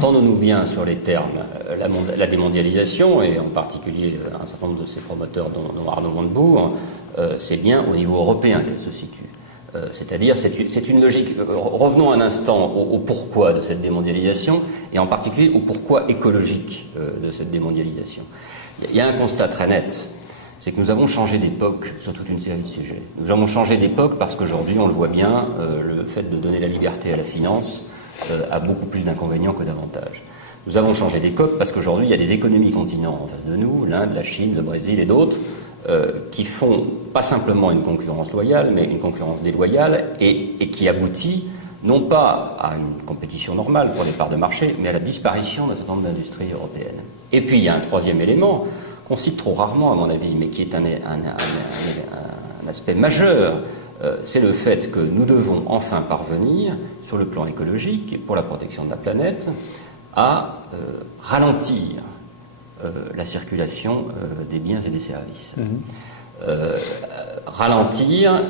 entendons-nous bien sur les termes, la démondialisation, et en particulier un certain nombre de ses promoteurs, dont Arnaud Montebourg, c'est bien au niveau européen qu'elle se situe. C'est-à-dire, c'est une logique. Revenons un instant au pourquoi de cette démondialisation, et en particulier au pourquoi écologique de cette démondialisation. Il y a un constat très net, c'est que nous avons changé d'époque sur toute une série de sujets. Nous avons changé d'époque parce qu'aujourd'hui, on le voit bien, le fait de donner la liberté à la finance a beaucoup plus d'inconvénients que d'avantages. Nous avons changé d'époque parce qu'aujourd'hui, il y a des économies continents en face de nous, l'Inde, la Chine, le Brésil et d'autres, qui font pas simplement une concurrence loyale, mais une concurrence déloyale et qui aboutit non pas à une compétition normale pour les parts de marché, mais à la disparition d'un certain nombre d'industries européennes. Et puis il y a un troisième élément qu'on cite trop rarement à mon avis, mais qui est un aspect majeur, c'est le fait que nous devons enfin parvenir, sur le plan écologique et pour la protection de la planète, à ralentir la circulation des biens et des services. Ralentir,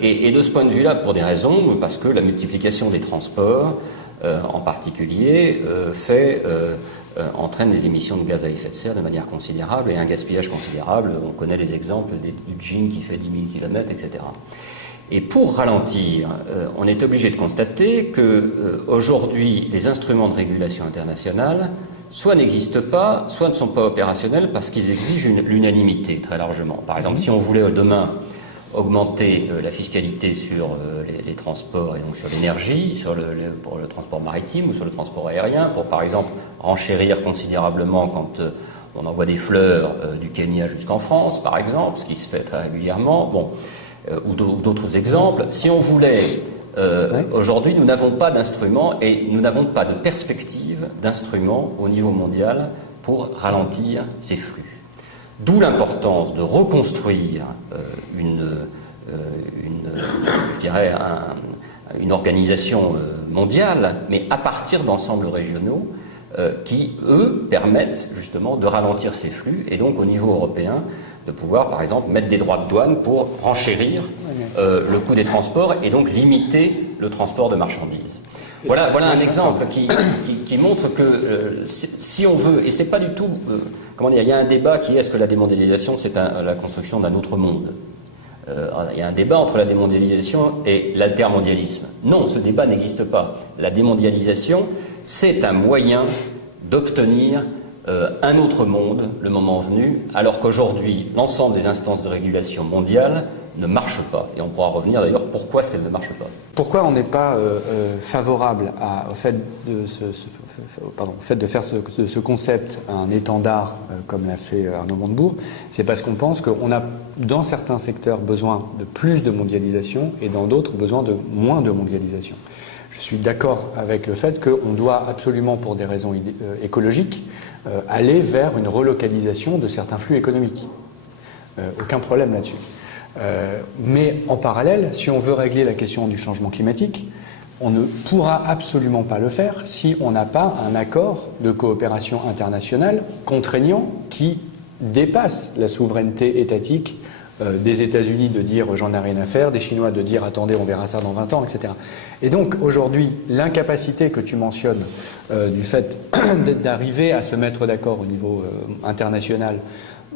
et de ce point de vue-là, pour des raisons, parce que la multiplication des transports, en particulier, entraîne des émissions de gaz à effet de serre de manière considérable et un gaspillage considérable. On connaît les exemples du jean qui fait 10 000 km, etc. Et pour ralentir, on est obligé de constater que aujourd'hui, les instruments de régulation internationale soit n'existent pas, soit ne sont pas opérationnels parce qu'ils exigent l'unanimité très largement. Par exemple, si on voulait demain augmenter la fiscalité sur les transports et donc sur l'énergie, pour le transport maritime ou sur le transport aérien, pour par exemple renchérir considérablement quand on envoie des fleurs du Kenya jusqu'en France, par exemple, ce qui se fait très régulièrement, ou d'autres exemples. Si on voulait, aujourd'hui, nous n'avons pas d'instruments et nous n'avons pas de perspective d'instruments au niveau mondial pour ralentir ces flux. D'où l'importance de reconstruire une organisation mondiale, mais à partir d'ensembles régionaux qui, eux, permettent justement de ralentir ces flux et donc au niveau européen de pouvoir, par exemple, mettre des droits de douane pour renchérir le coût des transports et donc limiter le transport de marchandises. Voilà un exemple qui montre que si on veut, et c'est pas du tout, comment dire, il y a un débat qui est-ce que la démondialisation c'est la construction d'un autre monde. Il y a un débat entre la démondialisation et l'altermondialisme. Non, ce débat n'existe pas. La démondialisation, c'est un moyen d'obtenir un autre monde, le moment venu, alors qu'aujourd'hui, l'ensemble des instances de régulation mondiale ne marchent pas. Et on pourra revenir d'ailleurs pourquoi est-ce qu'elles ne marchent pas. Pourquoi on n'est pas favorable au fait de faire ce concept un étendard comme l'a fait Arnaud Montebourg? C'est parce qu'on pense qu'on a dans certains secteurs besoin de plus de mondialisation et dans d'autres besoin de moins de mondialisation. Je suis d'accord avec le fait qu'on doit absolument, pour des raisons écologiques, aller vers une relocalisation de certains flux économiques. Aucun problème là-dessus. Mais en parallèle, si on veut régler la question du changement climatique, on ne pourra absolument pas le faire si on n'a pas un accord de coopération internationale contraignant qui dépasse la souveraineté étatique des États-Unis de dire j'en ai rien à faire, des Chinois de dire attendez on verra ça dans 20 ans, etc. Et donc aujourd'hui, l'incapacité que tu mentionnes du fait d'arriver à se mettre d'accord au niveau international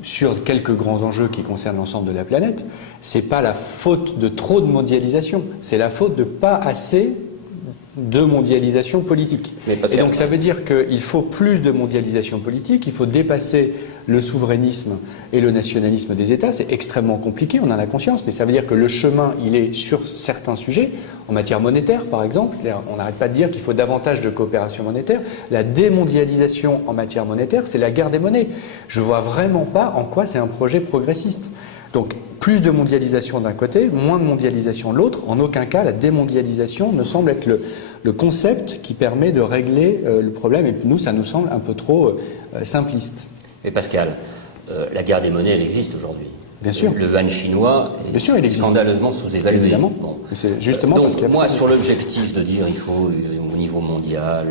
sur quelques grands enjeux qui concernent l'ensemble de la planète, c'est pas la faute de trop de mondialisation, c'est la faute de pas assez de mondialisation politique. Et donc ça veut dire qu'il faut plus de mondialisation politique, il faut dépasser le souverainisme et le nationalisme des États. C'est extrêmement compliqué, on en a conscience, mais ça veut dire que le chemin, il est sur certains sujets, en matière monétaire par exemple. On n'arrête pas de dire qu'il faut davantage de coopération monétaire. La démondialisation en matière monétaire, c'est la guerre des monnaies. Je vois vraiment pas en quoi c'est un projet progressiste. Donc, plus de mondialisation d'un côté, moins de mondialisation de l'autre. En aucun cas, la démondialisation ne semble être le concept qui permet de régler le problème. Et nous, ça nous semble un peu trop simpliste. Mais Pascal, la guerre des monnaies, elle existe aujourd'hui. Bien sûr. Le yuan chinois Bien sûr, il existe. Scandaleusement sous-évalué. Évidemment. C'est justement parce qu'il y a moi, sur l'objectif de dire il faut, au niveau mondial,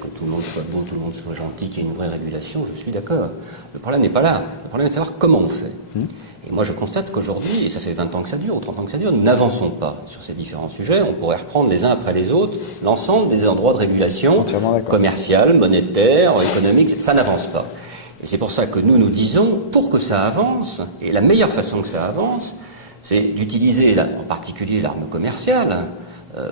que tout le monde soit beau, tout le monde soit gentil, qu'il y ait une vraie régulation, je suis d'accord. Le problème n'est pas là. Le problème est de savoir comment on fait. Et moi, je constate qu'aujourd'hui, et ça fait 20 ans que ça dure, ou 30 ans que ça dure, nous n'avançons pas sur ces différents sujets. On pourrait reprendre les uns après les autres l'ensemble des endroits de régulation commerciale, monétaire, économique. Ça n'avance pas. Et c'est pour ça que nous disons, pour que ça avance, et la meilleure façon que ça avance, c'est d'utiliser en particulier l'arme commerciale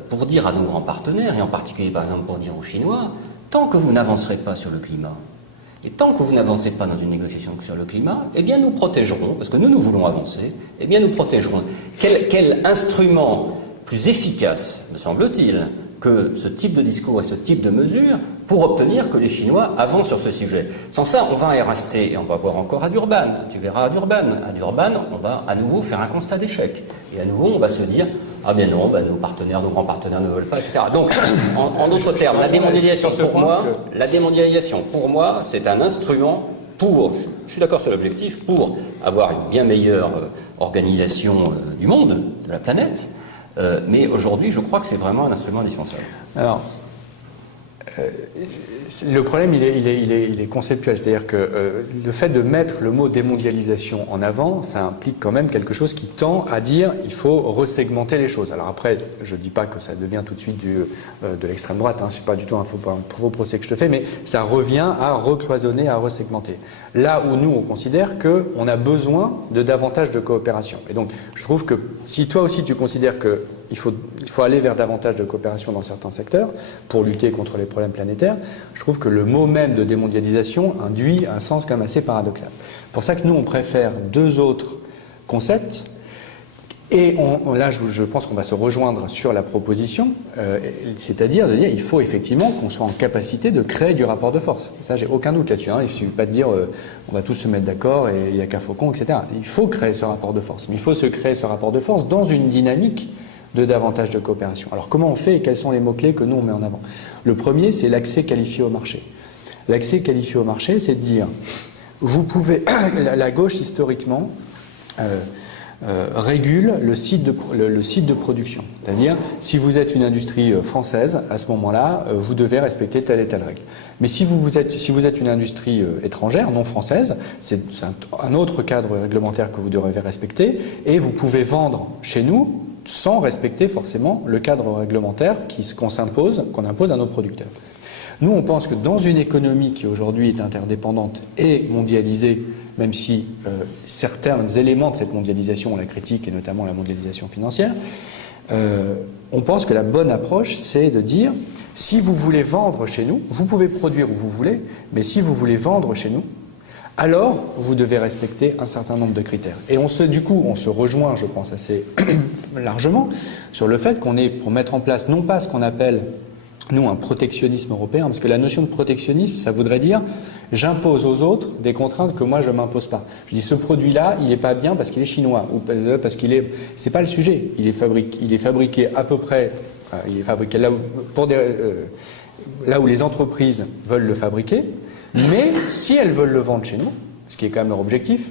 pour dire à nos grands partenaires, et en particulier par exemple pour dire aux Chinois, tant que vous n'avancerez pas sur le climat, et tant que vous n'avancez pas dans une négociation sur le climat, eh bien nous protégerons, parce que nous voulons avancer, eh bien nous protégerons. Quel instrument plus efficace, me semble-t-il, que ce type de discours et ce type de mesures pour obtenir que les Chinois avancent sur ce sujet. Sans ça, on va y rester, et on va voir encore à Durban. Tu verras à Durban. À Durban, on va à nouveau faire un constat d'échec. Et à nouveau, on va se dire, ah bien non, nos partenaires, nos grands partenaires ne veulent pas, etc. Donc, en d'autres termes, la démondialisation pour moi, c'est un instrument je suis d'accord sur l'objectif, pour avoir une bien meilleure organisation du monde, de la planète, mais aujourd'hui, je crois que c'est vraiment un instrument indispensable. Alors, le problème, il est conceptuel. C'est-à-dire que le fait de mettre le mot démondialisation en avant, ça implique quand même quelque chose qui tend à dire il faut resegmenter les choses. Alors après, je ne dis pas que ça devient tout de suite de l'extrême droite, hein, c'est pas du tout un faux procès que je te fais, mais ça revient à recloisonner, à resegmenter. Là où nous, on considère qu'on a besoin de davantage de coopération. Et donc, je trouve que si toi aussi tu considères qu'il faut aller vers davantage de coopération dans certains secteurs pour lutter contre les problèmes planétaires, je trouve que le mot même de démondialisation induit un sens quand même assez paradoxal. C'est pour ça que nous, on préfère deux autres concepts. Et là, je pense qu'on va se rejoindre sur la proposition, c'est-à-dire de dire il faut effectivement qu'on soit en capacité de créer du rapport de force. Ça, j'ai aucun doute là-dessus. Hein. Il ne suffit pas de dire on va tous se mettre d'accord et il n'y a qu'un faucon, etc. Il faut créer ce rapport de force. Mais il faut se créer ce rapport de force dans une dynamique de davantage de coopération. Alors comment on fait et quels sont les mots-clés que nous on met en avant? Le premier, c'est l'accès qualifié au marché. L'accès qualifié au marché, c'est de dire vous pouvez, la gauche historiquement régule le site de production. C'est-à-dire, si vous êtes une industrie française, à ce moment-là, vous devez respecter telle et telle règle. Mais si vous êtes une industrie étrangère, non française, c'est un autre cadre réglementaire que vous devrez respecter, et vous pouvez vendre chez nous sans respecter forcément le cadre réglementaire qu'on impose à nos producteurs. Nous, on pense que dans une économie qui aujourd'hui est interdépendante et mondialisée, même si certains éléments de cette mondialisation, on la critique, et notamment la mondialisation financière, on pense que la bonne approche, c'est de dire, si vous voulez vendre chez nous, vous pouvez produire où vous voulez, mais si vous voulez vendre chez nous, alors vous devez respecter un certain nombre de critères. Et du coup, on se rejoint, je pense, assez largement sur le fait qu'on est pour mettre en place non pas ce qu'on appelle nous, un protectionnisme européen, parce que la notion de protectionnisme, ça voudrait dire j'impose aux autres des contraintes que moi je m'impose pas. Je dis ce produit-là, il n'est pas bien parce qu'il est chinois ou parce qu'il est. C'est pas le sujet. Il est fabriqué à peu près. Il est fabriqué là où les entreprises veulent le fabriquer, mais si elles veulent le vendre chez nous, ce qui est quand même leur objectif,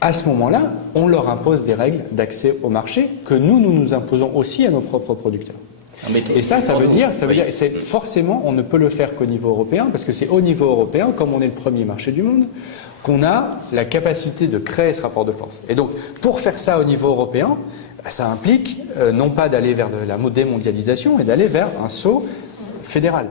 à ce moment-là, on leur impose des règles d'accès au marché que nous imposons aussi à nos propres producteurs. Et ça veut dire, forcément, on ne peut le faire qu'au niveau européen, parce que c'est au niveau européen, comme on est le premier marché du monde, qu'on a la capacité de créer ce rapport de force. Et donc, pour faire ça au niveau européen, ça implique non pas d'aller vers de la démondialisation, mais d'aller vers un saut fédéral.